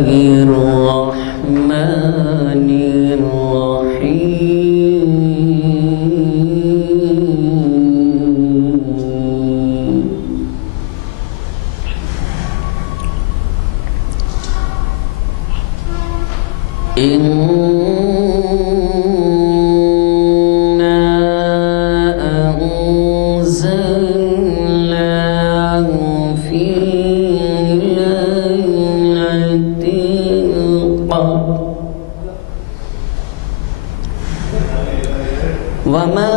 الرحمن الرحيم إنا أنزلناه في ليلة القدر وما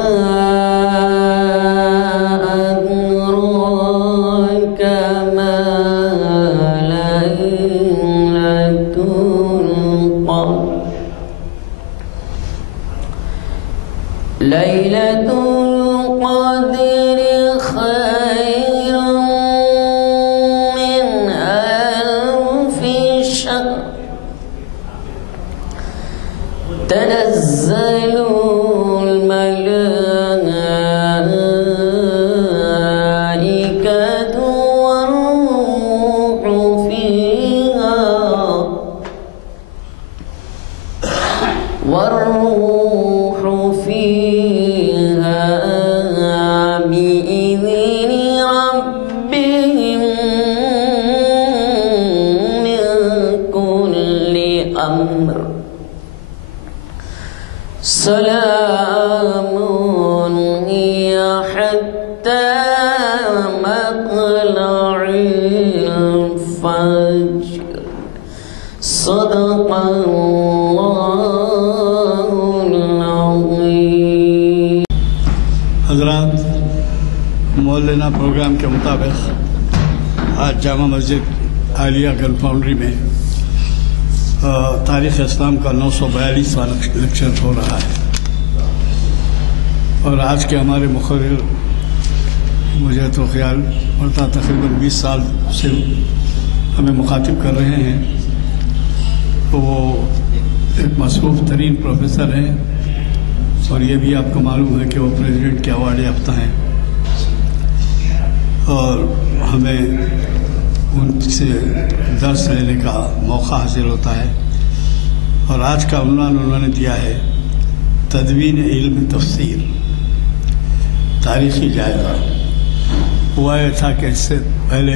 أدراك ما ليلة القدر ليلة القدر خير من ألف شهر تنزل الملائكة والروح فيها بإذن ربهم من كل أمر سلام هي حتى مطلع الفجر صدق الله العظيم. حضرات، مولانا پروگرام کے مطابق آج جامع مسجد عالیہ گرل فاؤنڈری میں تاریخ اسلام کا 942واں لیکچر ہو رہا ہے، اور آج کے ہمارے مقرر مجھے تو خیال پڑتا تقریباً 20 سال سے ہمیں مخاطب کر رہے ہیں. تو وہ ایک مصروف ترین پروفیسر ہیں، اور یہ بھی آپ کو معلوم ہے کہ وہ پریزیڈنٹ کے ایوارڈ یافتہ ہیں، اور ہمیں ان سے درس لینے کا موقع حاصل ہوتا ہے. اور آج کا عنوان انہوں نے دیا ہے تدوین علم تفسیر، تاریخی جائزہ. ہوا یہ تھا کہ اس سے پہلے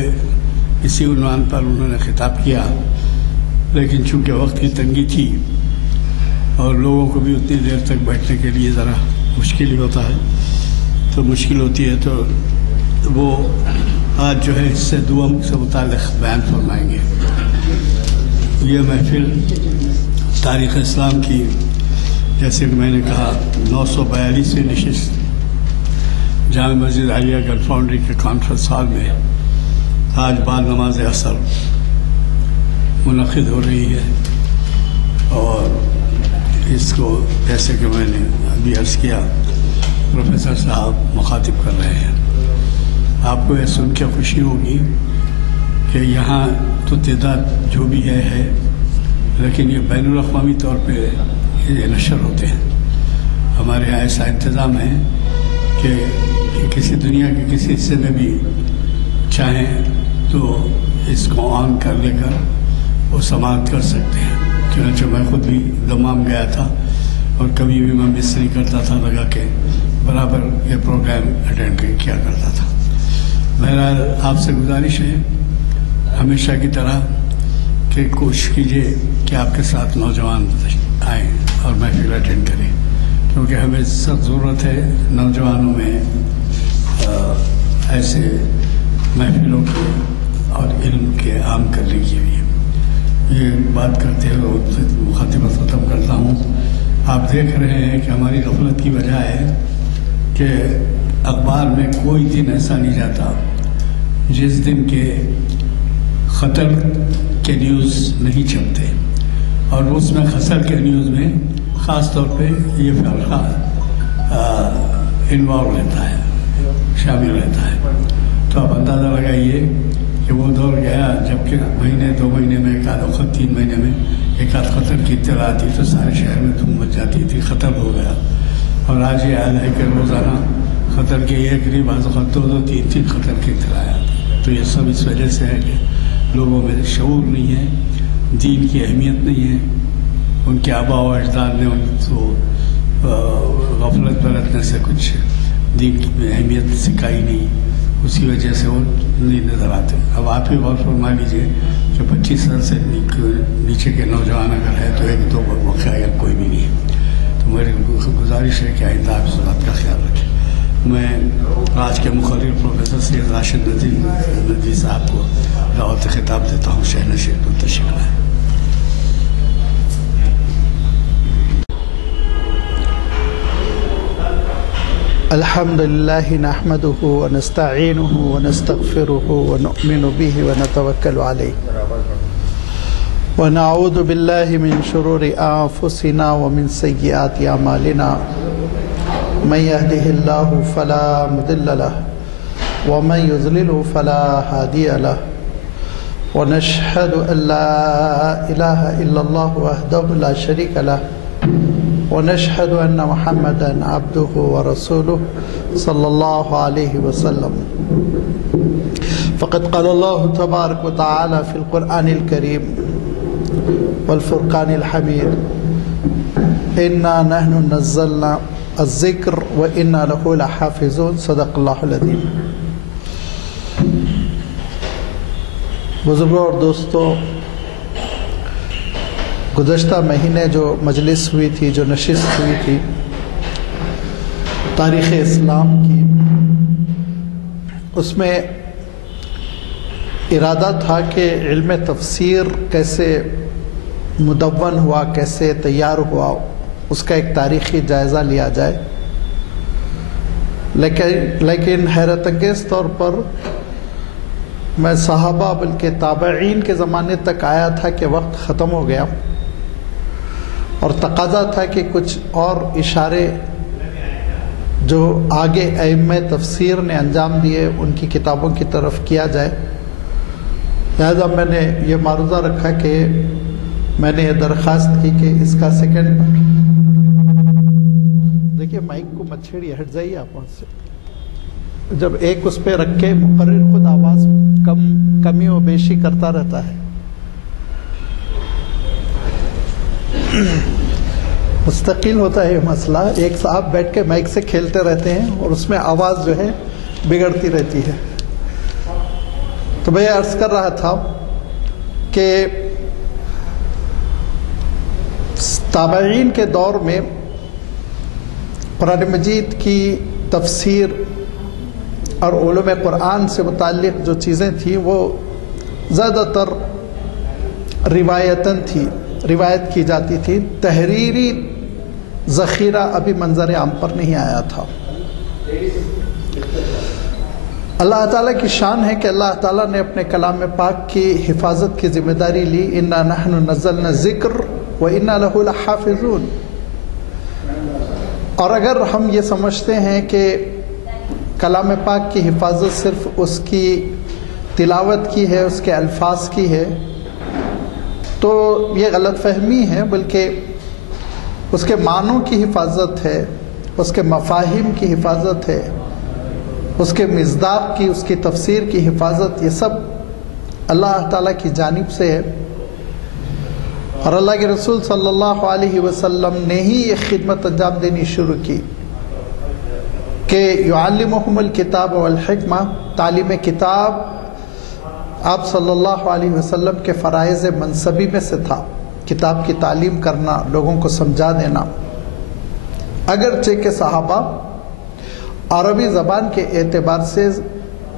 اسی عنوان پر انہوں نے خطاب کیا، لیکن چونکہ وقت کی تنگی تھی اور لوگوں کو بھی اتنی دیر تک بیٹھنے کے لیے ذرا مشکل ہی ہوتا ہے، تو مشکل ہوتی ہے، تو وہ آج جو ہے اس سے دوم سے متعلق بیان فرمائیں گے. یہ محفل تاریخ اسلام کی، جیسے کہ میں نے کہا، 942ویں نشست جامع مسجد عالیہ گرل فاؤنڈری کے کانفرنس ہال میں آج بعد نماز عصر منعقد ہو رہی ہے. اور اس کو جیسے کہ میں نے ابھی عرض کیا، پروفیسر صاحب مخاطب کر رہے ہیں. آپ کو یہ سن کے خوشی ہوگی کہ یہاں تو تعداد جو بھی ہے، لیکن یہ بین الاقوامی طور پہ یہ نشر ہوتے ہیں. ہمارے یہاں ایسا انتظام ہے کہ کسی دنیا کے کسی حصے میں بھی چاہیں تو اس کو آن کر لے کر وہ سماعت کر سکتے ہیں. چنانچہ میں خود بھی دمام گیا تھا، اور کبھی بھی میں مس نہیں کرتا تھا، لگا کہ برابر یہ پروگرام اٹینڈ کیا کرتا تھا. بہرحال آپ سے گزارش ہے ہمیشہ کی طرح کہ کوشش کیجیے کہ آپ کے ساتھ نوجوان آئیں اور محفل اٹینڈ کریں، کیونکہ ہمیں سخت ضرورت ہے نوجوانوں میں ایسے محفلوں کی اور علم کے عام کرنے کی بھی. یہ بات کرتے ہوئے مخاطبت ختم کرتا ہوں. آپ دیکھ رہے ہیں کہ ہماری غفلت کی وجہ ہے کہ اخبار میں کوئی دن ایسا نہیں جاتا جس دن کے خطر کے نیوز نہیں چھپتے، اور اس میں خطر کے نیوز میں خاص طور پہ یہ فرقہ انوالو رہتا ہے، شامل رہتا ہے. تو آپ اندازہ لگائیے کہ وہ دور گیا جب کہ مہینے 2 مہینے میں، ایک آدھ وقت 3 مہینے میں ایک آدھ خطر کی اطلاع آتی تو سارے شہر میں دھوم مچ جاتی تھی، خطر ہو گیا. اور آج یہ حال ہے کہ روزانہ خطر کے ایک نہیں، بعض وقت 2-2 3 خطر کی اطلاع آتی. تو یہ سب اس وجہ سے ہے کہ لوگوں میں شعور نہیں ہے، دین کی اہمیت نہیں ہے، ان کے آبا و اجداد نے ان کو غفلت برتنے سے کچھ دین کی اہمیت سکھائی نہیں، اس کی وجہ سے وہ نہیں نظر آتے۔ اب آپ ہی غور فرما لیجیے، جو 25 سال سے نیچے کے نوجوان اگر ہے تو 1-2 واقعہ یا کوئی بھی نہیں ہے۔ تو میری گزارش ہے کہ آئندہ آپ اس بات کا خیال رکھیں۔ میں آج کے مقرر پروفیسر سید راشد ندوی صاحب کو دعوت خطاب دیتا ہوں، شہنشاہ تشریف لائیں۔ الحمد لله نحمده ونستعينه ونستغفره ونؤمن به ونتوكل عليه ونعوذ بالله من شرور أنفسنا ومن سيئات أعمالنا، من يهده الله فلا مضل له ومن يضلل فلا هادي له، ونشهد أن لا إله إلا الله وحده لا شريك له، ونشهد أن محمدا عبده ورسوله صلى الله عليه وسلم۔ فقد قال الله تبارك وتعالى في القرآن الكريم والفرقان الحميد: إنا نحن نزلنا الذكر وإنا له لحافظون، صدق الله العظيم۔ بزرگوں اور دوستوں، گزشتہ مہینے جو مجلس ہوئی تھی، جو نشست ہوئی تھی تاریخ اسلام کی، اس میں ارادہ تھا کہ علم تفسیر کیسے مدون ہوا، کیسے تیار ہوا، اس کا ایک تاریخی جائزہ لیا جائے۔ لیکن حیرت انگیز طور پر میں صحابہ بلکہ تابعین کے زمانے تک آیا تھا کہ وقت ختم ہو گیا، اور تقاضا تھا کہ کچھ اور اشارے جو آگے ائمہ تفسیر نے انجام دیے ان کی کتابوں کی طرف کیا جائے۔ لہذا میں نے یہ معروضہ رکھا کہ میں نے یہ درخواست کی کہ اس کا سیکنڈ پارٹ، دیکھیے مائک کو مت چھیڑیے، ہٹ جائیے آپ وہاں سے، جب ایک اس پہ رکھ کے مقرر خود آواز کمی و بیشی کرتا رہتا ہے۔ مستقل ہوتا ہے یہ مسئلہ، ایک صاحب بیٹھ کے مائک سے کھیلتے رہتے ہیں اور اس میں آواز جو ہے بگڑتی رہتی ہے۔ تو میں عرض کر رہا تھا کہ تابعین کے دور میں قرآن مجید کی تفسیر اور علوم قرآن سے متعلق جو چیزیں تھیں وہ زیادہ تر روایتاً تھی، روایت کی جاتی تھی، تحریری ذخیرہ ابھی منظر عام پر نہیں آیا تھا۔ اللہ تعالیٰ کی شان ہے کہ اللہ تعالیٰ نے اپنے کلام پاک کی حفاظت کی ذمہ داری لی۔ انا نحن نزلنا الذکر وانا لہ لحافظون۔ اور اگر ہم یہ سمجھتے ہیں کہ کلام پاک کی حفاظت صرف اس کی تلاوت کی ہے، اس کے الفاظ کی ہے، تو یہ غلط فہمی ہے، بلکہ اس کے معنوں کی حفاظت ہے، اس کے مفاہیم کی حفاظت ہے، اس کے مصداق کی، اس کی تفسیر کی حفاظت، یہ سب اللہ تعالیٰ کی جانب سے ہے۔ اور اللہ کے رسول صلی اللہ علیہ وسلم نے ہی یہ خدمت انجام دینی شروع کی کہ یعلمہم الکتاب والحکمہ، تعلیم کتاب آپ صلی اللہ علیہ وسلم کے فرائض منصبی میں سے تھا، کتاب کی تعلیم کرنا، لوگوں کو سمجھا دینا۔ اگرچہ کہ صحابہ عربی زبان کے اعتبار سے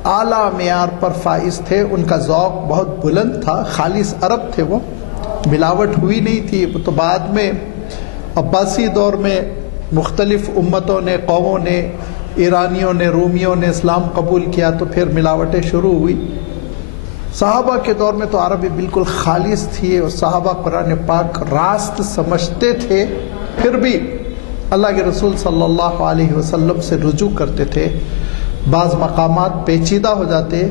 اعلیٰ معیار پر فائز تھے، ان کا ذوق بہت بلند تھا، خالص عرب تھے، وہ ملاوٹ ہوئی نہیں تھی۔ تو بعد میں عباسی دور میں مختلف امتوں نے، قوموں نے، ایرانیوں نے، رومیوں نے اسلام قبول کیا تو پھر ملاوٹیں شروع ہوئی۔ صحابہ کے دور میں تو عربی بالکل خالص تھی، اور صحابہ قرآن پاک راست سمجھتے تھے، پھر بھی اللہ کے رسول صلی اللہ علیہ وسلم سے رجوع کرتے تھے۔ بعض مقامات پیچیدہ ہو جاتے،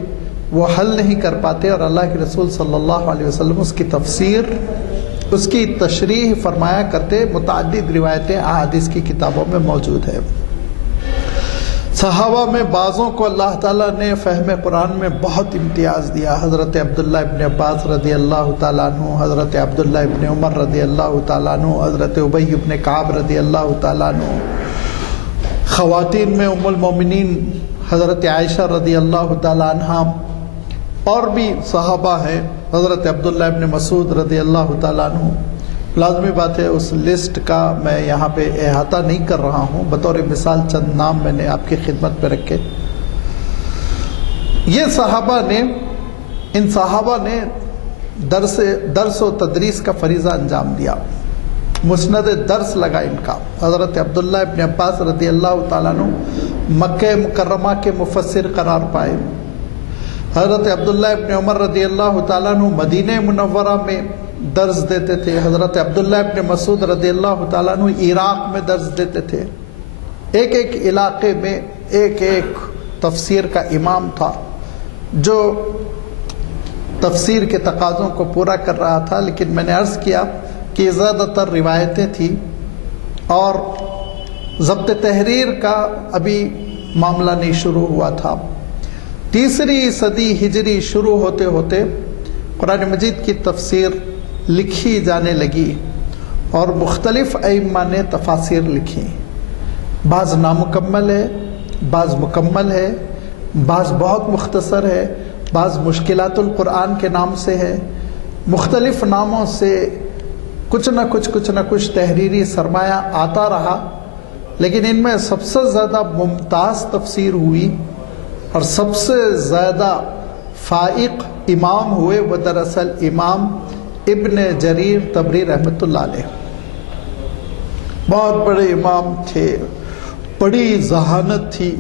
وہ حل نہیں کر پاتے، اور اللہ کے رسول صلی اللہ علیہ وسلم اس کی تفسیر، اس کی تشریح فرمایا کرتے۔ متعدد روایتیں احادیث کی کتابوں میں موجود ہے۔ صحابہ میں بعضوں کو اللہ تعالیٰ نے فہم قرآن میں بہت امتیاز دیا. حضرت عبداللہ ابن عباس رضی اللہ تعالیٰ عنہ، حضرت عبداللہ ابن عمر رضی اللہ تعالیٰ عنہ، حضرت ابی ابن کعب رضی اللہ تعالیٰ عنہ. خواتین میں ام المومنین حضرت عائشہ رضی اللہ تعالیٰ عنہ، اور بھی صحابہ ہیں، حضرت عبداللہ ابن مسعود رضی اللہ تعالیٰ عنہ. لازمی بات ہے اس لسٹ کا میں یہاں پہ احاطہ نہیں کر رہا ہوں، بطور مثال چند نام میں نے آپ کی خدمت پہ رکھے. یہ صحابہ نے، ان صحابہ نے درس و تدریس کا فریضہ انجام دیا، مسند درس لگا ان کا. حضرت عبداللہ ابن عباس رضی اللہ تعالیٰ عنہ مکہ مکرمہ کے مفسر قرار پائے. حضرت عبداللہ ابن عمر رضی اللہ تعالیٰ عنہ مدینہ منورہ میں درس دیتے تھے. حضرت عبداللہ ابن مسعود رضی اللہ تعالیٰ عنہ عراق میں درس دیتے تھے. ایک ایک علاقے میں ایک ایک تفسیر کا امام تھا جو تفسیر کے تقاضوں کو پورا کر رہا تھا. لیکن میں نے عرض کیا کہ زیادہ تر روایتیں تھیں اور ضبط تحریر کا ابھی معاملہ نہیں شروع ہوا تھا. تیسری صدی ہجری شروع ہوتے ہوتے قرآن مجید کی تفسیر لکھی جانے لگی اور مختلف ائمہ نے تفاسیر لکھی. بعض نامکمل ہے، بعض مکمل ہے، بعض بہت مختصر ہے، بعض مشکلات القرآن کے نام سے ہے. مختلف ناموں سے کچھ نہ کچھ تحریری سرمایہ آتا رہا. لیکن ان میں سب سے زیادہ ممتاز تفسیر ہوئی اور سب سے زیادہ فائق امام ہوئے وہ دراصل امام ابن جریر طبری رحمۃ اللہ علیہ. بہت بڑے امام تھے، بڑی ذہانت تھی،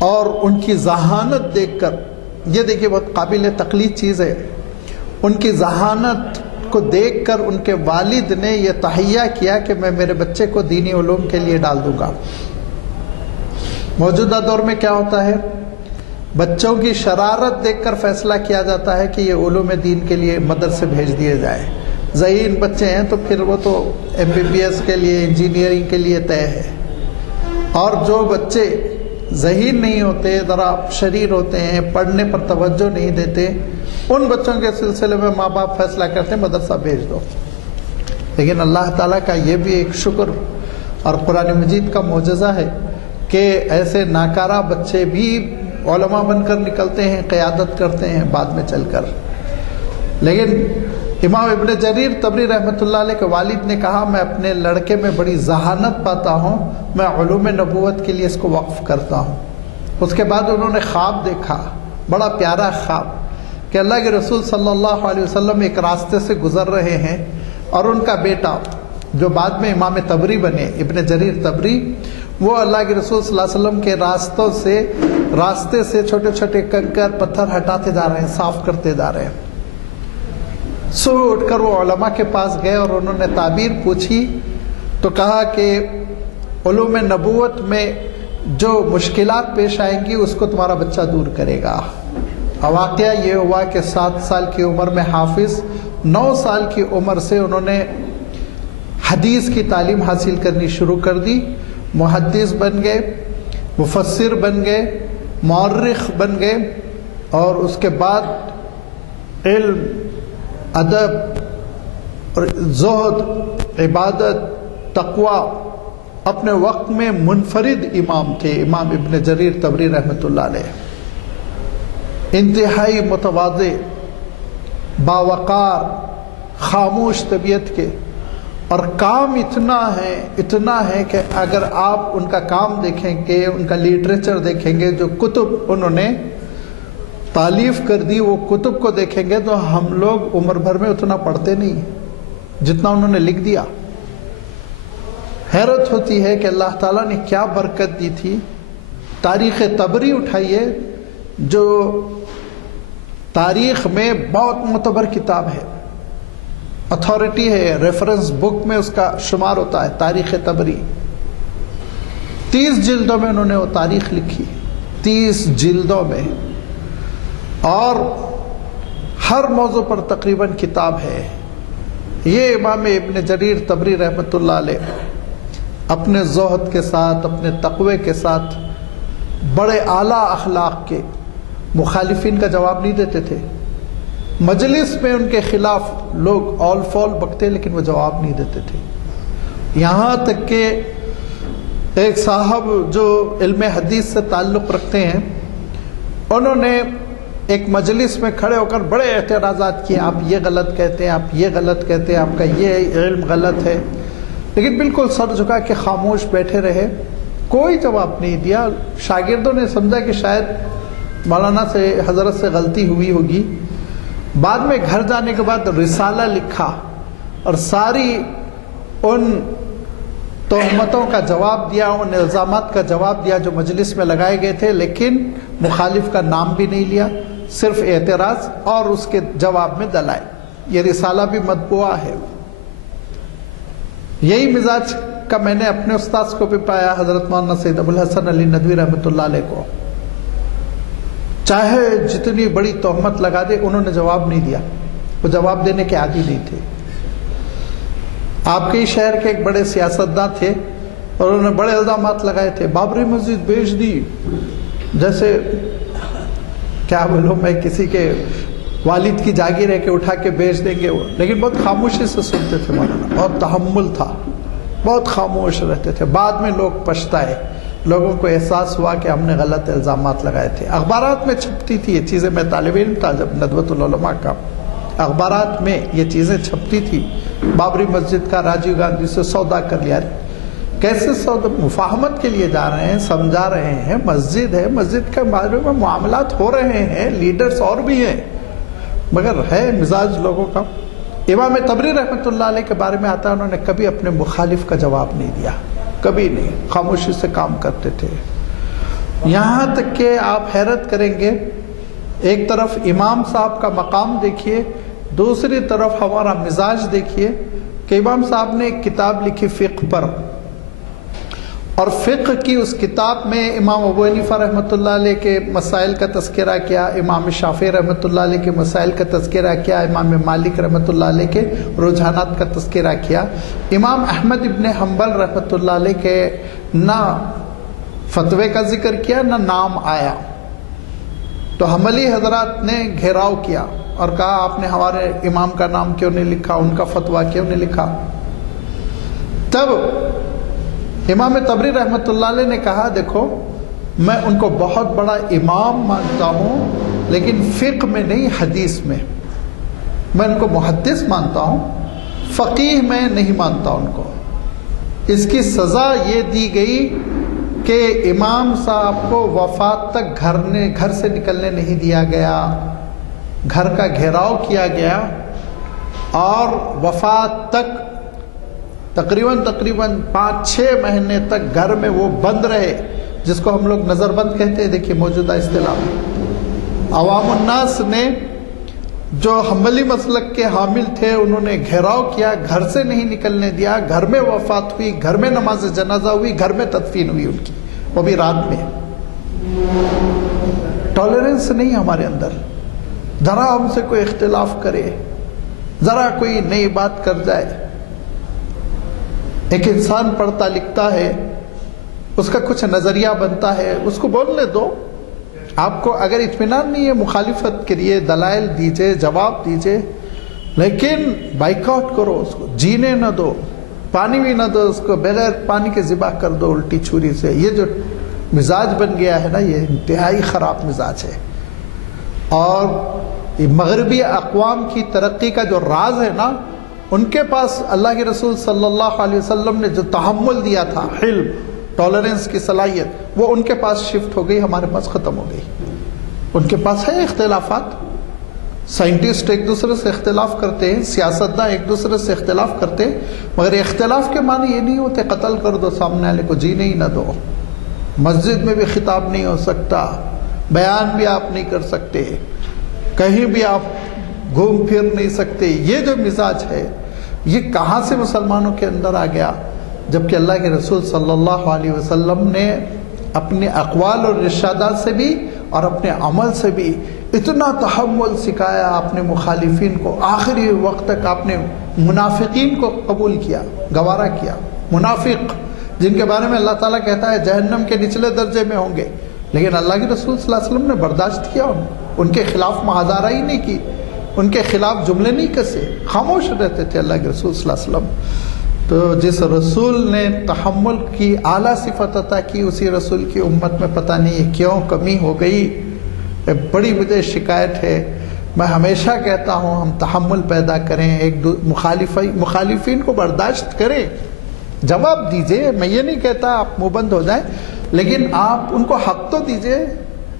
اور ان کی ذہانت دیکھ کر، یہ دیکھیے بہت قابل تقلید چیز ہے، ان کی ذہانت کو دیکھ کر ان کے والد نے یہ تہیہ کیا کہ میں میرے بچے کو دینی علوم کے لیے ڈال دوں گا. موجودہ دور میں کیا ہوتا ہے، بچوں کی شرارت دیکھ کر فیصلہ کیا جاتا ہے کہ یہ علوم دین کے لیے مدرسے بھیج دیے جائیں. ذہین بچے ہیں تو پھر وہ تو MBBS کے لیے، انجینئرنگ کے لیے طے ہے. اور جو بچے ذہین نہیں ہوتے، ذرا شریر ہوتے ہیں، پڑھنے پر توجہ نہیں دیتے، ان بچوں کے سلسلے میں ماں باپ فیصلہ کرتے ہیں مدرسہ بھیج دو. لیکن اللہ تعالیٰ کا یہ بھی ایک شکر اور قرآن مجید کا معجزہ ہے کہ ایسے ناکارہ بچے بھی علماء بن کر نکلتے ہیں، قیادت کرتے ہیں بعد میں چل کر. لیکن امام ابن جریر طبری رحمۃ اللہ علیہ کے والد نے کہا میں اپنے لڑکے میں بڑی ذہانت پاتا ہوں، میں علوم نبوت کے لیے اس کو وقف کرتا ہوں. اس کے بعد انہوں نے خواب دیکھا، بڑا پیارا خواب، کہ اللہ کے رسول صلی اللہ علیہ وسلم ایک راستے سے گزر رہے ہیں اور ان کا بیٹا جو بعد میں امام طبری بنے، ابن جریر طبری، وہ اللہ کے رسول صلی اللہ علیہ وسلم کے راستے سے چھوٹے چھوٹے کنکر پتھر ہٹاتے جا رہے ہیں، صاف کرتے جا رہے ہیں. صبح اٹھ کر وہ علماء کے پاس گئے اور انہوں نے تعبیر پوچھی تو کہا کہ علوم نبوت میں جو مشکلات پیش آئیں گی اس کو تمہارا بچہ دور کرے گا. واقعہ یہ ہوا کہ 7 سال کی عمر میں حافظ، 9 سال کی عمر سے انہوں نے حدیث کی تعلیم حاصل کرنی شروع کر دی. محدث بن گئے، مفسر بن گئے، مورخ بن گئے، اور اس کے بعد علم، ادب، زہد، عبادت، تقوی، اپنے وقت میں منفرد امام تھے امام ابن جریر طبری رحمۃ اللہ علیہ. انتہائی متواضع، باوقار، خاموش طبیعت کے، اور کام اتنا ہے کہ اگر آپ ان کا کام دیکھیں گے، ان کا لٹریچر دیکھیں گے، جو کتب انہوں نے تالیف کر دی وہ کتب کو دیکھیں گے تو ہم لوگ عمر بھر میں اتنا پڑھتے نہیں جتنا انہوں نے لکھ دیا. حیرت ہوتی ہے کہ اللہ تعالیٰ نے کیا برکت دی تھی. تاریخ طبری اٹھائیے جو تاریخ میں بہت معتبر کتاب ہے، اتھارٹی ہے، ریفرنس بک میں اس کا شمار ہوتا ہے. تاریخ طبری 30 جلدوں میں انہوں نے وہ تاریخ لکھی، 30 جلدوں میں، اور ہر موضوع پر تقریباً کتاب ہے. یہ امام ابن جریر طبری رحمۃ اللہ علیہ اپنے زہد کے ساتھ، اپنے تقوی کے ساتھ بڑے اعلیٰ اخلاق کے مخالفین کا جواب نہیں دیتے تھے. مجلس میں ان کے خلاف لوگ اول فول بکتے لیکن وہ جواب نہیں دیتے تھے. یہاں تک کہ ایک صاحب جو علم حدیث سے تعلق رکھتے ہیں، انہوں نے ایک مجلس میں کھڑے ہو کر بڑے اعتراضات کیے، آپ یہ غلط کہتے ہیں، آپ یہ غلط کہتے ہیں، آپ کا یہ علم غلط ہے، لیکن بالکل سر جھکا کے خاموش بیٹھے رہے، کوئی جواب نہیں دیا. شاگردوں نے سمجھا کہ شاید مولانا سے حضرت سے غلطی ہوئی ہوگی. بعد میں گھر جانے کے بعد رسالہ لکھا اور ساری ان تہمتوں کا جواب دیا، ان الزامات کا جواب دیا جو مجلس میں لگائے گئے تھے، لیکن مخالف کا نام بھی نہیں لیا، صرف اعتراض اور اس کے جواب میں دلائل. یہ رسالہ بھی مطبوعہ ہے. یہی مزاج کا میں نے اپنے استاذ کو بھی پایا، حضرت مولانا سید ابو الحسن علی ندوی رحمۃ اللہ علیہ کو. چاہے جتنی بڑی تہمت لگا دے، انہوں نے جواب نہیں دیا، وہ جواب دینے کے عادی نہیں تھے. آپ کے شہر کے ایک بڑے سیاستداں تھے اور انہوں نے بڑے الزامات لگائے تھے، بابری مسجد بیچ دی، جیسے کیا بولوں میں، کسی کے والد کی جاگیر ہے کہ اٹھا کے بیچ دیں گے وہ. لیکن بہت خاموشی سے سنتے تھے مولانا، بہت تحمل تھا، بہت خاموش رہتے تھے. بعد میں لوگ پچھتائے، لوگوں کو احساس ہوا کہ ہم نے غلط الزامات لگائے تھے. اخبارات میں چھپتی تھی یہ چیزیں، میں طالب علم تھا جب ندوۃ العلماء کا، اخبارات میں یہ چیزیں چھپتی تھی. بابری مسجد کا راجیو گاندھی سے سودا کر لیا. کیسے سودا؟ مفاہمت کے لیے جا رہے ہیں، سمجھا رہے ہیں، مسجد ہے، مسجد کے بارے میں معاملات ہو رہے ہیں، لیڈرز اور بھی ہیں، مگر ہے مزاج لوگوں کا. امام طبری رحمۃ اللہ علیہ کے بارے میں آتا ہے، انہوں نے کبھی اپنے مخالف کا جواب نہیں دیا، کبھی نہیں، خاموشی سے کام کرتے تھے. یہاں تک کہ آپ حیرت کریں گے، ایک طرف امام صاحب کا مقام دیکھیے، دوسری طرف ہمارا مزاج دیکھیے کہ امام صاحب نے ایک کتاب لکھی فقہ پر، اور فقہ کی اس کتاب میں امام ابو حنیفہ رحمۃ اللہ علیہ کے مسائل کا تذکرہ کیا، امام شافعی رحمۃ اللہ علیہ کے مسائل کا تذکرہ کیا، امام مالک رحمۃ اللہ علیہ کے رجحانات کا تذکرہ کیا. امام احمد ابن حنبل رحمۃ اللہ علیہ کے نہ فتوے کا ذکر کیا، نہ نام آیا. تو حنبلی حضرات نے گھیراؤ کیا اور کہا آپ نے ہمارے امام کا نام کیوں نہیں لکھا، ان کا فتویٰ کیوں نہیں لکھا. تب امام طبری رحمۃ اللہ علیہ نے کہا دیکھو میں ان کو بہت بڑا امام مانتا ہوں، لیکن فقہ میں نہیں، حدیث میں. میں ان کو محدث مانتا ہوں، فقیہ میں نہیں مانتا ان کو. اس کی سزا یہ دی گئی کہ امام صاحب کو وفات تک گھر سے نکلنے نہیں دیا گیا، گھر کا گھیراؤ کیا گیا، اور وفات تک تقریباً 5-6 مہینے تک گھر میں وہ بند رہے، جس کو ہم لوگ نظر بند کہتے ہیں. دیکھیے موجودہ اصطلاح میں عوام الناس نے جو حنبلی مسلک کے حامل تھے، انہوں نے گھیراؤ کیا، گھر سے نہیں نکلنے دیا، گھر میں وفات ہوئی، گھر میں نماز جنازہ ہوئی، گھر میں تدفین ہوئی ان کی، وہ بھی رات میں. ٹالرنس نہیں ہمارے اندر. ذرا ہم سے کوئی اختلاف کرے، ذرا کوئی نئی بات کر جائے، ایک انسان پڑھتا لکھتا ہے، اس کا کچھ نظریہ بنتا ہے، اس کو بولنے دو. آپ کو اگر اطمینان نہیں ہے مخالفت کے لیے دلائل دیجئے، جواب دیجئے، لیکن بائیکاٹ کرو، اس کو جینے نہ دو، پانی بھی نہ دو، اس کو بغیر پانی کے ذبح کر دو الٹی چھری سے. یہ جو مزاج بن گیا ہے نا، یہ انتہائی خراب مزاج ہے. اور مغربی اقوام کی ترقی کا جو راز ہے نا، ان کے پاس اللہ کے رسول صلی اللہ علیہ وسلم نے جو تحمل دیا تھا، حلم، ٹالرنس کی صلاحیت، وہ ان کے پاس شفٹ ہو گئی، ہمارے پاس ختم ہو گئی. ان کے پاس ہے اختلافات، سائنٹسٹ ایک دوسرے سے اختلاف کرتے ہیں، سیاستداں ایک دوسرے سے اختلاف کرتے ہیں، مگر اختلاف کے معنی یہ نہیں ہوتے قتل کر دو سامنے والے کو، جینے ہی نہ دو. مسجد میں بھی خطاب نہیں ہو سکتا، بیان بھی آپ نہیں کر سکتے، کہیں بھی آپ گھوم پھر نہیں سکتے. یہ جو مزاج ہے یہ کہاں سے مسلمانوں کے اندر آ گیا؟ جبکہ اللہ کے رسول صلی اللہ علیہ وسلم نے اپنے اقوال اور ارشادات سے بھی اور اپنے عمل سے بھی اتنا تحمل سکھایا اپنے مخالفین کو. آخری وقت تک آپ نے منافقین کو قبول کیا، گوارا کیا. منافق جن کے بارے میں اللہ تعالیٰ کہتا ہے جہنم کے نچلے درجے میں ہوں گے، لیکن اللہ کے رسول صلی اللہ علیہ وسلم نے برداشت کیا، ان کے خلاف محاذرہ ہی نہیں کی، ان کے خلاف جملے نہیں کسے، خاموش رہتے تھے اللہ کے رسول صلی اللہ علیہ وسلم۔ تو جس رسول نے تحمل کی اعلیٰ صفت عطا کی، اسی رسول کی امت میں پتہ نہیں کیوں کمی ہو گئی، بڑی مجھے شکایت ہے۔ میں ہمیشہ کہتا ہوں ہم تحمل پیدا کریں، ایک مخالفین کو برداشت کریں، جواب دیجئے، میں یہ نہیں کہتا آپ منہ بند ہو جائیں، لیکن آپ ان کو حق تو دیجئے،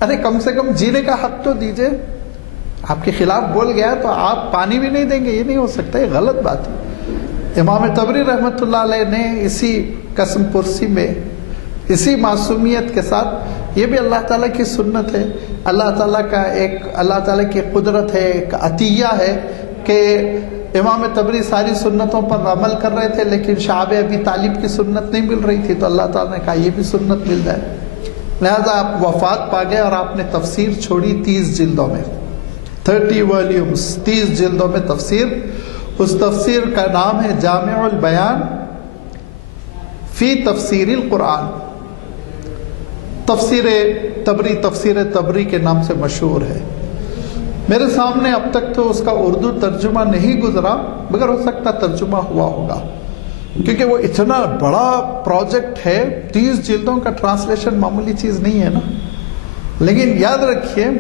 ارے کم سے کم جینے کا حق تو دیجئے۔ آپ کے خلاف بول گیا تو آپ پانی بھی نہیں دیں گے، یہ نہیں ہو سکتا، یہ غلط بات ہے۔ امام طبری رحمۃ اللہ علیہ نے اسی قسم پرسی میں، اسی معصومیت کے ساتھ، یہ بھی اللہ تعالیٰ کی سنت ہے، اللہ تعالیٰ کا اللہ تعالیٰ کی قدرت ہے، ایک عطیہ ہے کہ امام طبری ساری سنتوں پر عمل کر رہے تھے، لیکن شعب ابی طالب کی سنت نہیں مل رہی تھی، تو اللہ تعالیٰ نے کہا یہ بھی سنت مل جائے، لہذا آپ وفات پا گئے اور آپ نے تفسیر چھوڑی 30 جلدوں میں، 30 والیومز، 30 جلدوں میں تفسیر۔ اس تفسیر کا نام ہے جامع البیان فی تفسیر القرآن، تفسیر تبری کے نام سے مشہور ہے۔ میرے سامنے اب تک تو اس کا اردو ترجمہ نہیں گزرا، مگر ہو سکتا ترجمہ ہوا ہوگا، کیونکہ وہ اتنا بڑا پروجیکٹ ہے، 30 جلدوں کا ٹرانسلیشن معمولی چیز نہیں ہے نا۔ لیکن یاد رکھیے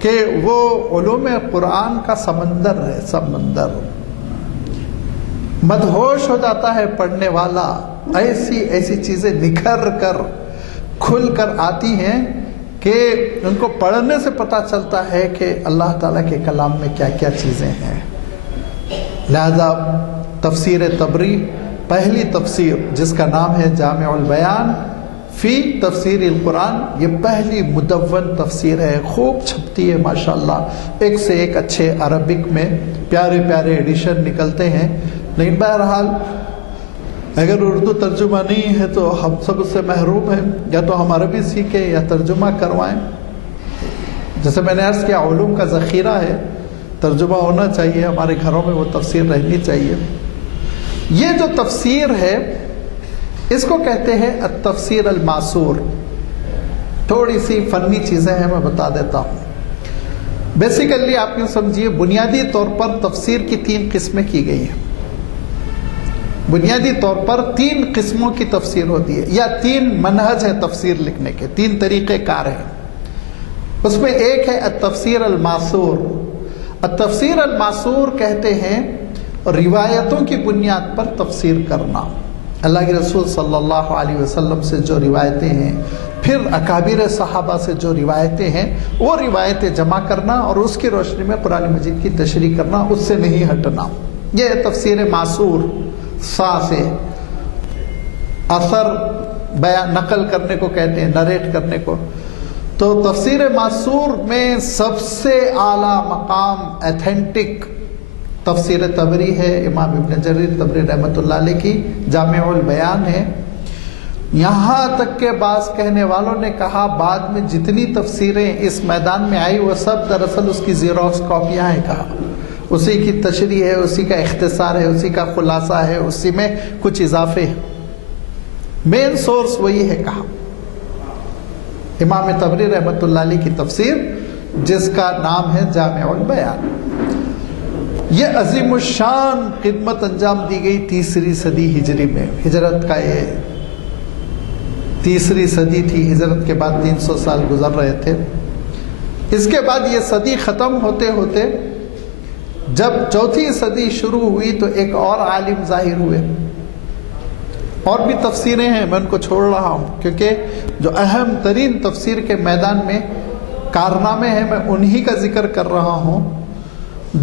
کہ وہ علوم قرآن کا سمندر ہے، سمندر مدہوش ہو جاتا ہے پڑھنے والا، ایسی ایسی چیزیں نکھر کر کھل کر آتی ہیں کہ ان کو پڑھنے سے پتہ چلتا ہے کہ اللہ تعالیٰ کے کلام میں کیا کیا چیزیں ہیں۔ لہذا تفسیر تبری، پہلی تفسیر جس کا نام ہے جامع البیان فی تفسیر القرآن، یہ پہلی مدون تفسیر ہے، خوب چھپتی ہے ماشاءاللہ، ایک سے ایک اچھے عربک میں پیارے پیارے ایڈیشن نکلتے ہیں۔ لیکن بہرحال اگر اردو ترجمہ نہیں ہے تو ہم سب اس سے محروم ہیں، یا تو ہم عربی سیکھیں یا ترجمہ کروائیں۔ جیسے میں نے عرض کیا، علوم کا ذخیرہ ہے، ترجمہ ہونا چاہیے، ہمارے گھروں میں وہ تفسیر رہنی چاہیے۔ یہ جو تفسیر ہے اس کو کہتے ہیں التفسیر الماسور۔ تھوڑی سی فنی چیزیں ہیں، میں بتا دیتا ہوں۔ بیسیکلی آپ یوں سمجھیے، بنیادی طور پر تفسیر کی 3 قسمیں کی گئی ہیں، بنیادی طور پر 3 قسموں کی تفسیر ہوتی ہے، یا 3 منہج ہے تفسیر لکھنے کے، 3 طریقے کار ہیں۔ اس میں ایک ہے التفسیر الماسور۔ التفسیر الماسور کہتے ہیں روایتوں کی بنیاد پر تفسیر کرنا، اللہ کے رسول صلی اللہ علیہ وسلم سے جو روایتیں ہیں، پھر اکابر صحابہ سے جو روایتیں ہیں، وہ روایتیں جمع کرنا اور اس کی روشنی میں قرآن مجید کی تشریح کرنا، اس سے نہیں ہٹنا، یہ ہے تفسیر معصور۔ سا سے اثر بیان نقل کرنے کو کہتے ہیں، نریٹ کرنے کو۔ تو تفسیر معصور میں سب سے اعلیٰ مقام ایتھینٹک تفسیر تبری ہے، امام ابن جریر تبری رحمۃ اللہ علیہ کی جامع البیان ہے۔ یہاں تک کہ بعض کہنے والوں نے کہا بعد میں جتنی تفسیریں اس میدان میں آئی وہ سب دراصل اس کی زیروکس کاپیاں ہیں، کہا اسی کی تشریح ہے، اسی کا اختصار ہے، اسی کا خلاصہ ہے، اسی میں کچھ اضافے ہیں، مین سورس وہی ہے، کہا امام تبری رحمۃ اللہ علیہ کی تفسیر جس کا نام ہے جامع البیان۔ یہ عظیم الشان خدمت انجام دی گئی 3 صدی ہجری میں، ہجرت کا یہ 3 صدی تھی، ہجرت کے بعد 300 سال گزر رہے تھے۔ اس کے بعد یہ صدی ختم ہوتے ہوتے جب 4تھی صدی شروع ہوئی تو ایک اور عالم ظاہر ہوئے، اور بھی تفسیریں ہیں، میں ان کو چھوڑ رہا ہوں کیونکہ جو اہم ترین تفسیر کے میدان میں کارنامے ہیں میں انہی کا ذکر کر رہا ہوں۔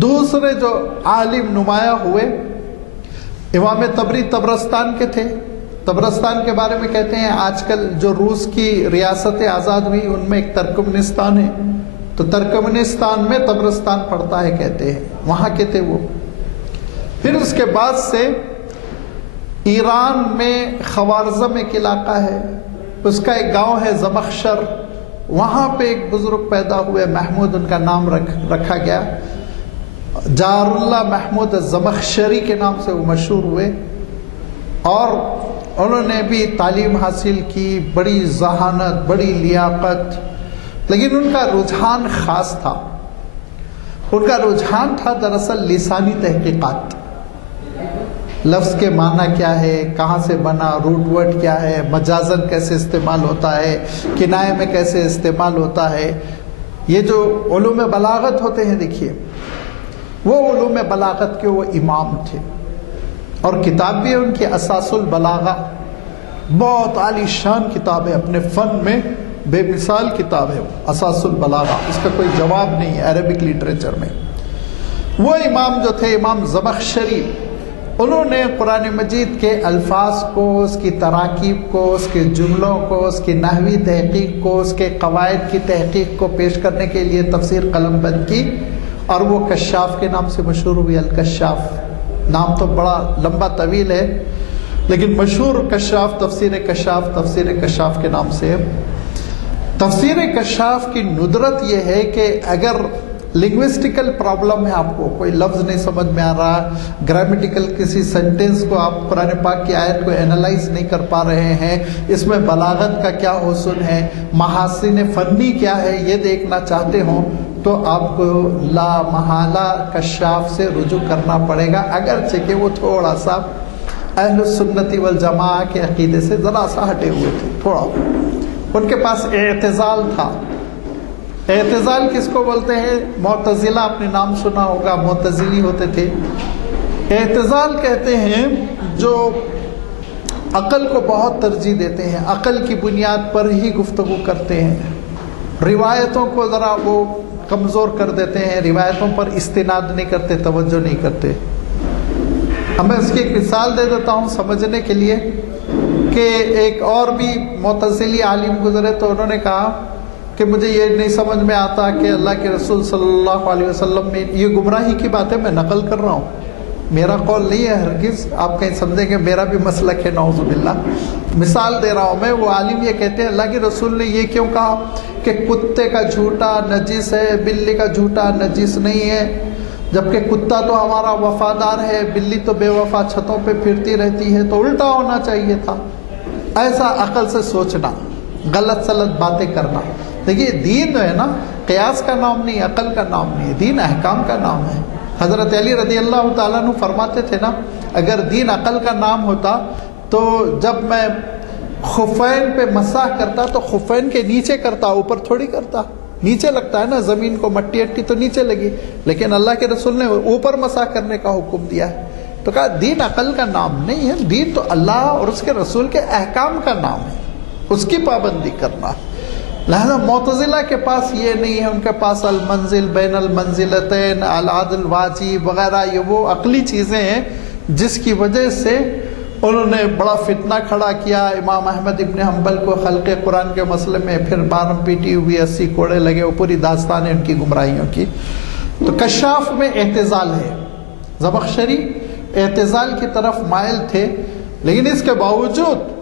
دوسرے جو عالم نمایاں ہوئے، امام تبری طبرستان کے تھے۔ طبرستان کے بارے میں کہتے ہیں آج کل جو روس کی ریاستیں آزاد ہوئی ان میں ایک ترکمنستان ہے، تو ترکمنستان میں طبرستان پڑتا ہے کہتے ہیں، وہاں کے تھے وہ۔ پھر اس کے بعد سے ایران میں خوارزم ایک علاقہ ہے، اس کا ایک گاؤں ہے زمخشر، وہاں پہ ایک بزرگ پیدا ہوئے، محمود ان کا نام رکھا گیا، جار اللہ محمود الزمخشری کے نام سے وہ مشہور ہوئے۔ اور انہوں نے بھی تعلیم حاصل کی، بڑی ذہانت، بڑی لیاقت، لیکن ان کا رجحان خاص تھا۔ ان کا رجحان تھا دراصل لسانی تحقیقات، لفظ کے معنی کیا ہے، کہاں سے بنا، روٹ ورڈ کیا ہے، مجازن کیسے استعمال ہوتا ہے، کنایے میں کیسے استعمال ہوتا ہے۔ یہ جو علوم بلاغت ہوتے ہیں، دیکھیے وہ علوم بلاغت کے وہ امام تھے، اور کتاب بھی ہے ان کی اساس البلاغہ، بہت عالی شان کتاب ہے، اپنے فن میں بے مثال کتاب ہے اساس البلاغہ، اس کا کوئی جواب نہیں ہے عربک لٹریچر میں۔ وہ امام جو تھے امام زمخشری، انہوں نے قرآن مجید کے الفاظ کو، اس کی تراکیب کو، اس کے جملوں کو، اس کی نحوی تحقیق کو، اس کے قواعد کی تحقیق کو پیش کرنے کے لیے تفسیر قلم بند کی، اور وہ کشاف کے نام سے مشہور ہوئی۔ الکشاف نام تو بڑا لمبا طویل ہے، لیکن مشہور کشاف تفسیر کشاف کے نام سے۔ تفسیر کشاف کی ندرت یہ ہے کہ اگر لنگوسٹیکل پرابلم ہے، آپ کو کوئی لفظ نہیں سمجھ میں آ رہا، گرامیٹیکل کسی سینٹنس کو آپ قرآن پاک کی آیت کو اینالائز نہیں کر پا رہے ہیں، اس میں بلاغت کا کیا حسن ہے، محاسن فنی کیا ہے، یہ دیکھنا چاہتے ہوں تو آپ کو لا محالہ کشاف سے رجوع کرنا پڑے گا، اگرچہ کہ وہ تھوڑا سا اہل السنت والجماعہ کے عقیدے سے ذرا سا ہٹے ہوئے تھے، تھوڑا ان کے پاس اعتزال تھا۔ اعتزال کس کو بولتے ہیں؟ معتزلہ، آپ نے نام سنا ہوگا، معتزلی ہوتے تھے۔ اعتزال کہتے ہیں جو عقل کو بہت ترجیح دیتے ہیں، عقل کی بنیاد پر ہی گفتگو کرتے ہیں، روایتوں کو ذرا وہ کمزور کر دیتے ہیں، روایتوں پر استناد نہیں کرتے، توجہ نہیں کرتے۔ میں اس کی ایک مثال دے دیتا ہوں سمجھنے کے لیے، کہ ایک اور بھی معتزلی عالم گزرے تو انہوں نے کہا کہ مجھے یہ نہیں سمجھ میں آتا کہ اللہ کے رسول صلی اللہ علیہ وسلم میں، یہ گمراہی کی باتیں میں نقل کر رہا ہوں، میرا قول نہیں ہے ہرگز، آپ کہیں سمجھیں کہ میرا بھی مسلک ہے، نعوذ باللہ، مثال دے رہا ہوں میں۔ وہ عالم یہ کہتے ہیں اللہ کے رسول نے یہ کیوں کہا کہ کتے کا جھوٹا نجس ہے، بلی کا جھوٹا نجس نہیں ہے، جبکہ کتا تو ہمارا وفادار ہے، بلی تو بے وفا چھتوں پہ پھرتی رہتی ہے، تو الٹا ہونا چاہیے تھا۔ ایسا عقل سے سوچنا، غلط سلط باتیں کرنا۔ دیکھیے دین جو ہے نا، قیاس کا نام نہیں، عقل کا نام نہیں، دین احکام کا نام ہے۔ حضرت علی رضی اللہ تعالیٰ عنہ فرماتے تھے نا، اگر دین عقل کا نام ہوتا تو جب میں خفین پہ مسح کرتا تو خفین کے نیچے کرتا، اوپر تھوڑی کرتا، نیچے لگتا ہے نا، زمین کو مٹی اٹی تو نیچے لگی، لیکن اللہ کے رسول نے اوپر مسح کرنے کا حکم دیا ہے۔ تو کہا دین عقل کا نام نہیں ہے، دین تو اللہ اور اس کے رسول کے احکام کا نام ہے، اس کی پابندی کرنا۔ لہذا معتزلہ کے پاس یہ نہیں ہے، ان کے پاس المنزل بین المنزلتین، العدل واجب وغیرہ، یہ وہ عقلی چیزیں ہیں جس کی وجہ سے انہوں نے بڑا فتنہ کھڑا کیا۔ امام احمد ابن حنبل کو خلق قرآن کے مسئلے میں پھر بارم پیٹی ہوئی، 80 کوڑے لگے، وہ پوری داستان ہے ان کی گمراہیوں کی۔ تو کشاف میں اعتزال ہے، زمخشری اعتزال کی طرف مائل تھے، لیکن اس کے باوجود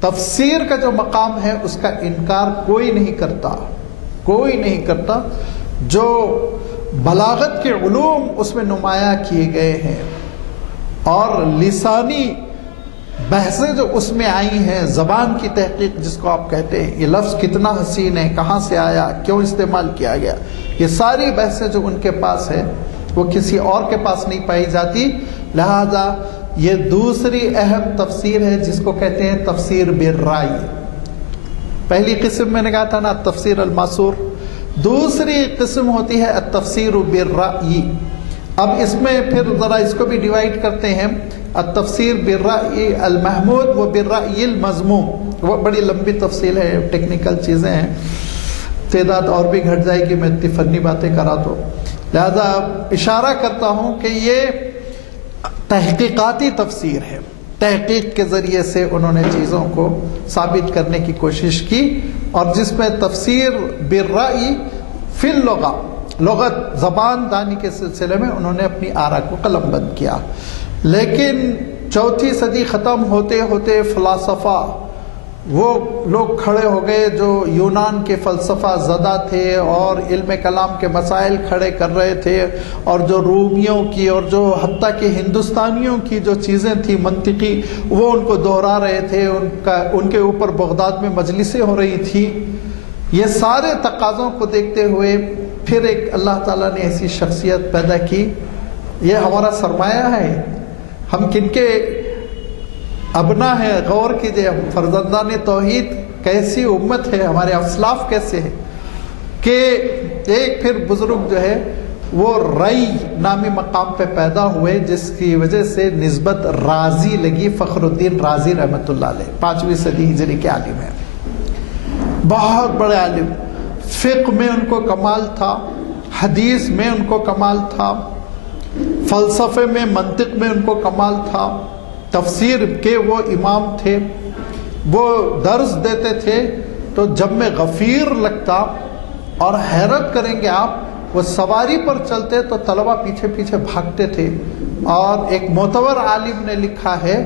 تفسیر کا جو مقام ہے اس کا انکار کوئی نہیں کرتا، کوئی نہیں کرتا۔ جو بلاغت کے علوم اس میں نمایاں کیے گئے ہیں اور لسانی بحثیں جو اس میں آئی ہیں، زبان کی تحقیق جس کو آپ کہتے ہیں، یہ لفظ کتنا حسین ہے، کہاں سے آیا، کیوں استعمال کیا گیا، یہ ساری بحثیں جو ان کے پاس ہے وہ کسی اور کے پاس نہیں پائی جاتی۔ لہذا یہ دوسری اہم تفسیر ہے جس کو کہتے ہیں تفسیر بالرأی۔ پہلی قسم میں نے کہا تھا نا تفسیر الماسور، دوسری قسم ہوتی ہے التفسیر بالرأی۔ اب اس میں پھر ذرا اس کو بھی ڈیوائیڈ کرتے ہیں، التفسیر بالرأی المحمود و بالرأی المذموم، وہ بڑی لمبی تفصیل ہے، ٹیکنیکل چیزیں ہیں، تعداد اور بھی گھٹ جائے گی میں اتنی فنی باتیں کرا تو، لہذا اشارہ کرتا ہوں کہ یہ تحقیقاتی تفسیر ہے، تحقیق کے ذریعے سے انہوں نے چیزوں کو ثابت کرنے کی کوشش کی، اور جس میں تفسیر بالرأی فی اللغہ، لغت زبان دانی کے سلسلے میں انہوں نے اپنی آراء کو قلم بند کیا۔ لیکن چوتھی صدی ختم ہوتے ہوتے فلاسفہ وہ لوگ کھڑے ہو گئے جو یونان کے فلسفہ زدہ تھے اور علم کلام کے مسائل کھڑے کر رہے تھے، اور جو رومیوں کی اور جو حتیٰ کہ ہندوستانیوں کی جو چیزیں تھیں منطقی، وہ ان کو دہرا رہے تھے، ان کے اوپر بغداد میں مجلسیں ہو رہی تھی۔ یہ سارے تقاضوں کو دیکھتے ہوئے پھر ایک اللہ تعالیٰ نے ایسی شخصیت پیدا کی۔ یہ ہمارا سرمایہ ہے، ہم کن کے ابنا ہے، غور کیجئے، ہم فرزندان توحید کیسی امت ہے، ہمارے اسلاف کیسے ہیں، کہ ایک پھر بزرگ جو ہے وہ رئی نامی مقام پہ پیدا ہوئے، جس کی وجہ سے نسبت رازی لگی، فخر الدین رازی رحمۃ اللہ علیہ، 5ویں صدی ہجری کے عالم ہیں، بہت بڑے عالم۔ فقہ میں ان کو کمال تھا، حدیث میں ان کو کمال تھا، فلسفے میں، منطق میں ان کو کمال تھا، تفسیر کے وہ امام تھے۔ وہ درس دیتے تھے تو جب میں غفیر لگتا، اور حیرت کریں گے آپ، وہ سواری پر چلتے تو طلبہ پیچھے پیچھے بھاگتے تھے۔ اور ایک معتبر عالم نے لکھا ہے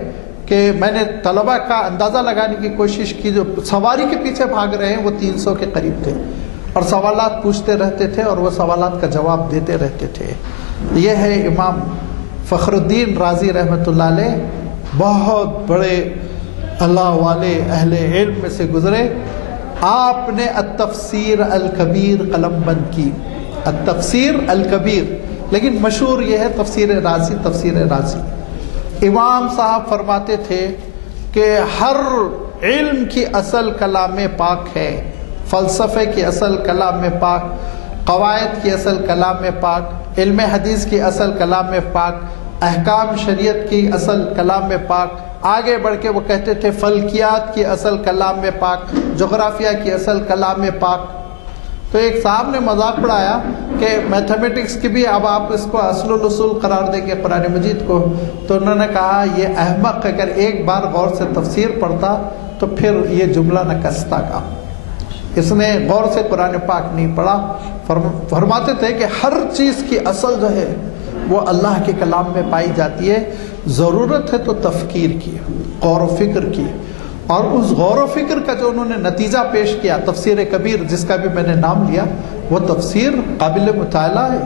کہ میں نے طلبہ کا اندازہ لگانے کی کوشش کی، جو سواری کے پیچھے بھاگ رہے ہیں وہ 300 کے قریب تھے، اور سوالات پوچھتے رہتے تھے اور وہ سوالات کا جواب دیتے رہتے تھے۔ یہ ہے امام فخر الدین رازی رحمۃ اللہ علیہ، بہت بڑے اللہ والے اہل علم میں سے گزرے۔ آپ نے التفسیر الکبیر قلم بند کی، التفسیر الکبیر، لیکن مشہور یہ ہے تفسیر رازی، تفسیر رازی۔ امام صاحب فرماتے تھے کہ ہر علم کی اصل کلام پاک ہے، فلسفے کی اصل کلام پاک، قواعد کی اصل کلام پاک، علم حدیث کی اصل کلام پاک، احکام شریعت کی اصل کلام پاک۔ آگے بڑھ کے وہ کہتے تھے فلکیات کی اصل کلام پاک، جغرافیہ کی اصل کلام پاک۔ تو ایک صاحب نے مذاق اڑایا کہ میتھمیٹکس کی بھی اب آپ اس کو اصل الاصول قرار دیں گے قرآن مجید کو، تو انہوں نے کہا یہ احمق اگر ایک بار غور سے تفسیر پڑھتا تو پھر یہ جملہ نہ کستا کا، اس نے غور سے قرآن پاک نہیں پڑھا۔ فرماتے تھے کہ ہر چیز کی اصل جو ہے وہ اللہ کے کلام میں پائی جاتی ہے، ضرورت ہے تو تفکیر کی، غور و فکر کی، اور اس غور و فکر کا جو انہوں نے نتیجہ پیش کیا، تفسیر کبیر جس کا بھی میں نے نام لیا، وہ تفسیر قابل مطالعہ ہے۔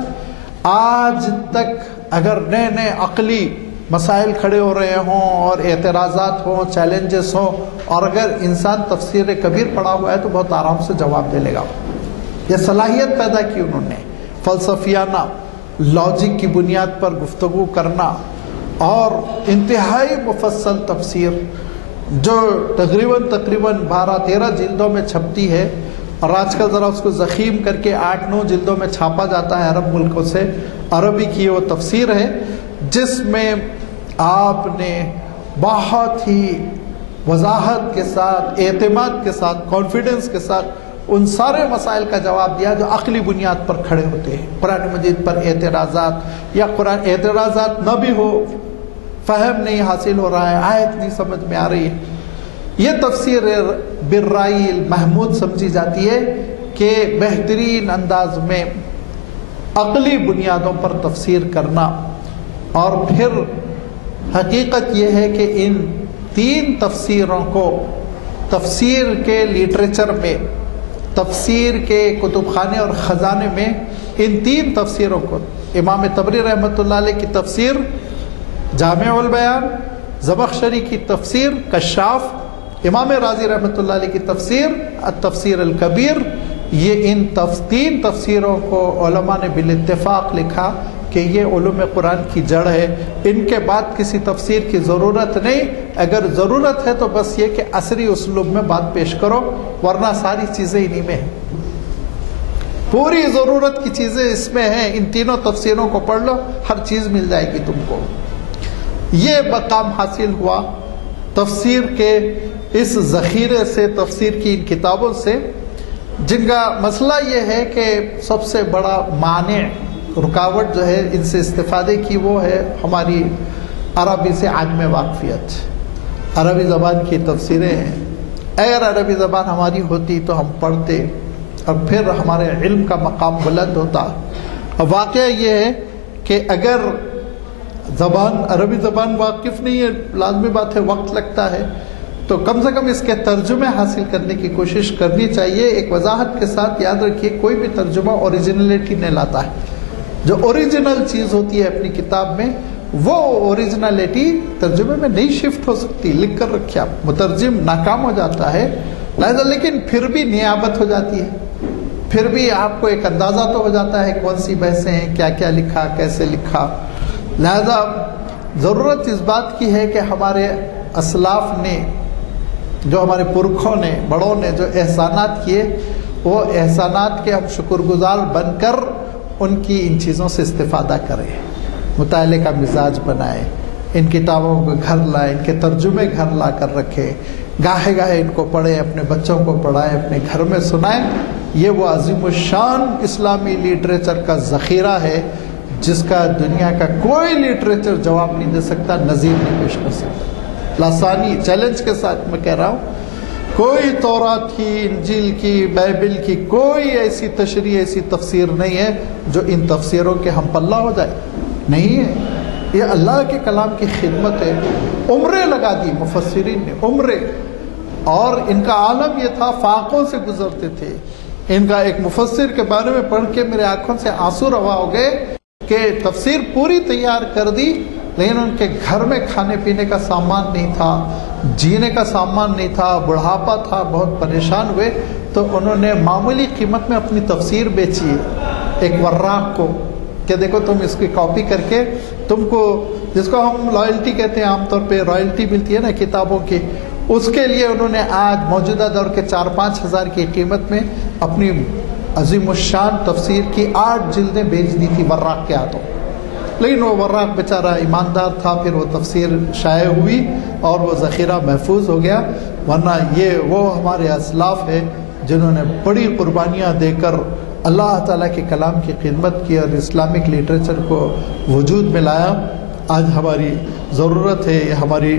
آج تک اگر نئے نئے عقلی مسائل کھڑے ہو رہے ہوں اور اعتراضات ہوں، چیلنجز ہوں، اور اگر انسان تفسیر کبیر پڑھا ہوا ہے تو بہت آرام سے جواب دے لے گا۔ یہ صلاحیت پیدا کی انہوں نے، فلسفیانہ لاجک کی بنیاد پر گفتگو کرنا، اور انتہائی مفصل تفسیر جو تقریباً 12-13 جلدوں میں چھپتی ہے، اور آج کل ذرا اس کو ضخیم کر کے 8-9 جلدوں میں چھاپا جاتا ہے عرب ملکوں سے۔ عربی کی وہ تفسیر ہے جس میں آپ نے بہت ہی وضاحت کے ساتھ، اعتماد کے ساتھ، کانفیڈنس کے ساتھ ان سارے مسائل کا جواب دیا جو عقلی بنیاد پر کھڑے ہوتے ہیں۔ قرآن مجید پر اعتراضات، یا قرآن اعتراضات نہ بھی ہو، فہم نہیں حاصل ہو رہا ہے، آیت نہیں سمجھ میں آ رہی ہے، یہ تفسیر بالرأی المحمود سمجھی جاتی ہے کہ بہترین انداز میں عقلی بنیادوں پر تفسیر کرنا۔ اور پھر حقیقت یہ ہے کہ ان 3 تفسیروں کو تفسیر کے لٹریچر میں، تفسیر کے کتب خانے اور خزانے میں، ان 3 تفسیروں کو، امام طبری رحمۃ اللہ علیہ کی تفسیر جامع البیان، زمخشری کی تفسیر کشاف، امام رازی رحمۃ اللہ علیہ کی تفسیر التفسیر الکبیر، یہ ان 3 تفسیروں کو علماء نے بالاتفاق لکھا کہ یہ علوم قرآن کی جڑ ہے، ان کے بعد کسی تفسیر کی ضرورت نہیں۔ اگر ضرورت ہے تو بس یہ کہ عصری اسلوب میں بات پیش کرو، ورنہ ساری چیزیں انہی میں ہیں، پوری ضرورت کی چیزیں اس میں ہیں۔ ان 3 تفسیروں کو پڑھ لو، ہر چیز مل جائے گی تم کو۔ یہ مقام حاصل ہوا تفسیر کے اس ذخیرے سے، تفسیر کی ان کتابوں سے، جن کا مسئلہ یہ ہے کہ سب سے بڑا مانع، رکاوٹ جو ہے ان سے استفادے کی، وہ ہے ہماری عربی سے عدم واقفیت۔ عربی زبان کی تفسیریں ہیں، اگر عربی زبان ہماری ہوتی تو ہم پڑھتے اور پھر ہمارے علم کا مقام بلند ہوتا۔ اور واقعہ یہ ہے کہ اگر عربی زبان واقف نہیں ہے، لازمی بات ہے وقت لگتا ہے، تو کم سے کم اس کے ترجمے حاصل کرنے کی کوشش کرنی چاہیے. ایک وضاحت کے ساتھ یاد رکھیے کوئی بھی ترجمہ اوریجنلٹی نہیں لاتا ہے. جو اوریجنل چیز ہوتی ہے اپنی کتاب میں وہ اوریجنلٹی ترجمے میں نہیں شفٹ ہو سکتی. لکھ کر رکھے آپ, مترجم ناکام ہو جاتا ہے لہذا, لیکن پھر بھی نیابت ہو جاتی ہے, پھر بھی آپ کو ایک اندازہ تو ہو جاتا ہے کون سی بحثیں ہیں, کیا کیا لکھا, کیسے لکھا. لہذا ضرورت اس بات کی ہے کہ ہمارے اسلاف نے, جو ہمارے پرکھوں نے, بڑوں نے جو احسانات کیے, وہ احسانات کے ہم شکر گزار بن کر ان کی ان چیزوں سے استفادہ کریں, مطالعے کا مزاج بنائیں, ان کتابوں کو گھر لائیں, ان کے ترجمے گھر لا کر رکھیں, گاہے گاہے ان کو پڑھیں, اپنے بچوں کو پڑھائیں, اپنے گھر میں سنائیں. یہ وہ عظیم الشان اسلامی لٹریچر کا ذخیرہ ہے جس کا دنیا کا کوئی لٹریچر جواب نہیں دے سکتا, نظیر نہیں پیش کر سکتا. لاسانی چیلنج کے ساتھ میں کہہ رہا ہوں, کوئی تورات کی, انجیل کی, بائبل کی کوئی ایسی تشریح, ایسی تفسیر نہیں ہے جو ان تفسیروں کے ہم پلہ ہو جائے. نہیں ہے, یہ اللہ کے کلام کی خدمت ہے. عمریں لگا دی مفسرین نے, عمریں, اور ان کا عالم یہ تھا فاقوں سے گزرتے تھے. ان کا ایک مفسر کے بارے میں پڑھ کے میرے آنکھوں سے آنسو روا ہو گئے کہ تفسیر پوری تیار کر دی لیکن ان کے گھر میں کھانے پینے کا سامان نہیں تھا, جینے کا سامان نہیں تھا, بڑھاپا تھا, بہت پریشان ہوئے. تو انہوں نے معمولی قیمت میں اپنی تفسیر بیچی ایک وراق کو کہ دیکھو تم اس کی کاپی کر کے, تم کو جس کو ہم لائلٹی کہتے ہیں, عام طور پہ رائلٹی ملتی ہے نا کتابوں کی, اس کے لیے انہوں نے آج موجودہ دور کے 4-5 ہزار کی قیمت میں اپنی عظیم الشان تفسیر کی 8 جلدیں بیچ دی تھی وراق کے ہاتھوں. لیکن وہ وراق بیچارہ ایماندار تھا, پھر وہ تفسیر شائع ہوئی اور وہ ذخیرہ محفوظ ہو گیا. ورنہ یہ وہ ہمارے اسلاف ہے جنہوں نے بڑی قربانیاں دے کر اللہ تعالیٰ کے کلام کی خدمت کی اور اسلامک لٹریچر کو وجود میں لایا. آج ہماری ضرورت ہے, ہماری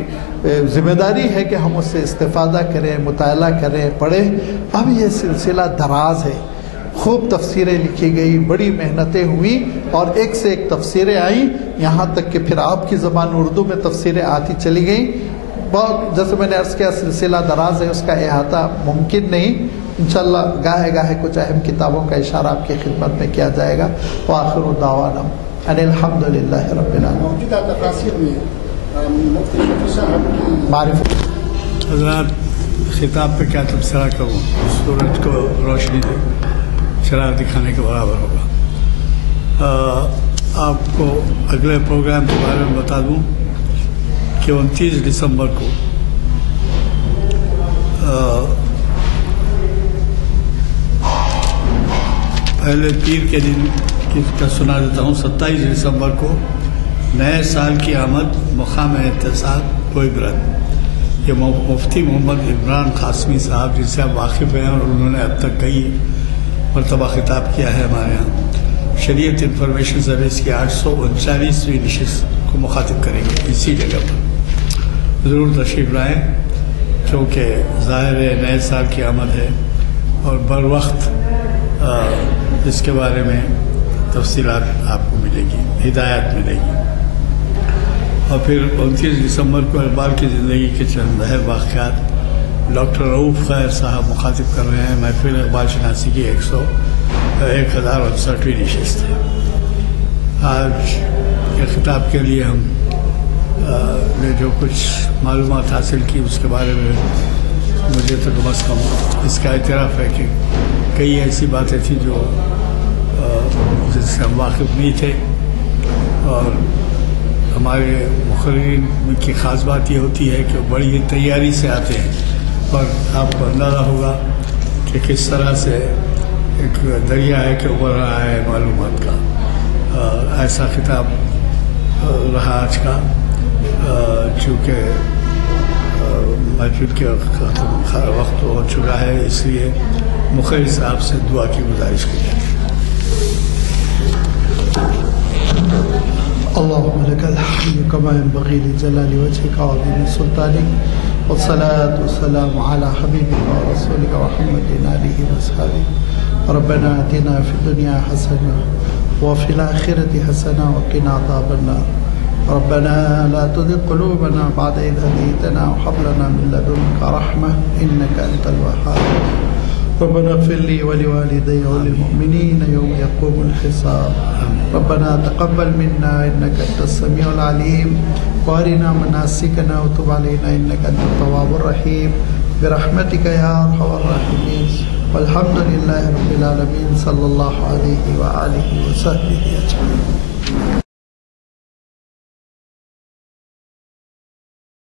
ذمہ داری ہے کہ ہم اس سے استفادہ کریں, مطالعہ کریں, پڑھیں. اب یہ سلسلہ دراز ہے, خوب تفسیریں لکھی گئی, بڑی محنتیں ہوئی اور ایک سے ایک تفسیریں آئیں, یہاں تک کہ پھر آپ کی زبان اردو میں تفسیریں آتی چلی گئیں. بہت جیسے میں نے عرض کیا سلسلہ دراز ہے, اس کا احاطہ ممکن نہیں. انشاءاللہ گاہے گاہے کچھ اہم کتابوں کا اشارہ آپ کی خدمت میں کیا جائے گا. وآخر دعوانا ان الحمدللہ رب العالمین. موجودہ تفاسیر میں مفتی شفیع صاحب کی معرفت حضرات, خطاب پہ کیا تبصرہ کروں, سورج کو روشنی دے چراغ دکھانے کے برابر ہوگا. آپ کو اگلے پروگرام کے بارے میں بتا دوں کہ 29 دسمبر کو پہلے پیر کے دن کا سنا دیتا ہوں. 27 دسمبر کو نئے سال کی آمد مقام احتساب کوئی برت. یہ مفتی محمد عمران قاسمی صاحب جن سے آپ واقف ہیں اور انہوں نے اب تک کئی مرتبہ خطاب کیا ہے ہمارے یہاں, شریعت انفارمیشن سروس کی 839ویں نشست کو مخاطب کریں گے اسی جگہ پر. ضرور تشریف لائیں کیونکہ ظاہر ہے نئے سال کی آمد ہے اور بر وقت اس کے بارے میں تفصیلات آپ کو ملے گی, ہدایات ملے گی. اور پھر 29 دسمبر کو اقبال کی زندگی کے چند اہم واقعات ڈاکٹر رؤوف خیر صاحب مخاطب کر رہے ہیں. محفل اقبال شناسی کی 1059ویں نشست ہے. آج کے خطاب کے لیے ہم نے جو کچھ معلومات حاصل کی اس کے بارے میں مجھے تو کم از کم اس کا اعتراف ہے کہ کئی ایسی باتیں تھیں جو جس سے ہم واقف نہیں تھے. اور ہمارے مقررین کی خاص بات یہ ہوتی ہے کہ بڑی ہی تیاری سے آتے ہیں اور آپ کو اندازہ ہوگا کہ کس طرح سے ایک دریا ہے کہ ابھر رہا ہے معلومات کا. ایسا خطاب رہا آج کا. چونکہ محفل کے وقت ہو چکا ہے اس لیے مقرر صاحب سے دعا کی گزارش کی جائے. اللهم لك الحمد كما ينبغي لجلال وجهك وعظيم سلطانك والصلاة والسلام على حبيبك ورسولك محمد آله وصحبه. ربنا آتنا في الدنيا حسنة وفي الآخرة حسنة وقنا عذاب النار. ربنا لا تزغ قلوبنا بعد إذ هديتنا وهب لنا من لدنك رحمة إنك أنت الوهاب ربنا اغفر لي ولوالدي وللمؤمنين يوم يقوم الحساب ربنا تقبل منا إنك أنت السميع العليم وارنا مناسكنا وتب علينا إنك أنت التواب الرحيم برحمتك يا أرحم الراحمين والحمد لله رب العالمين صلى الله عليه وآله وصحبه أجمعين.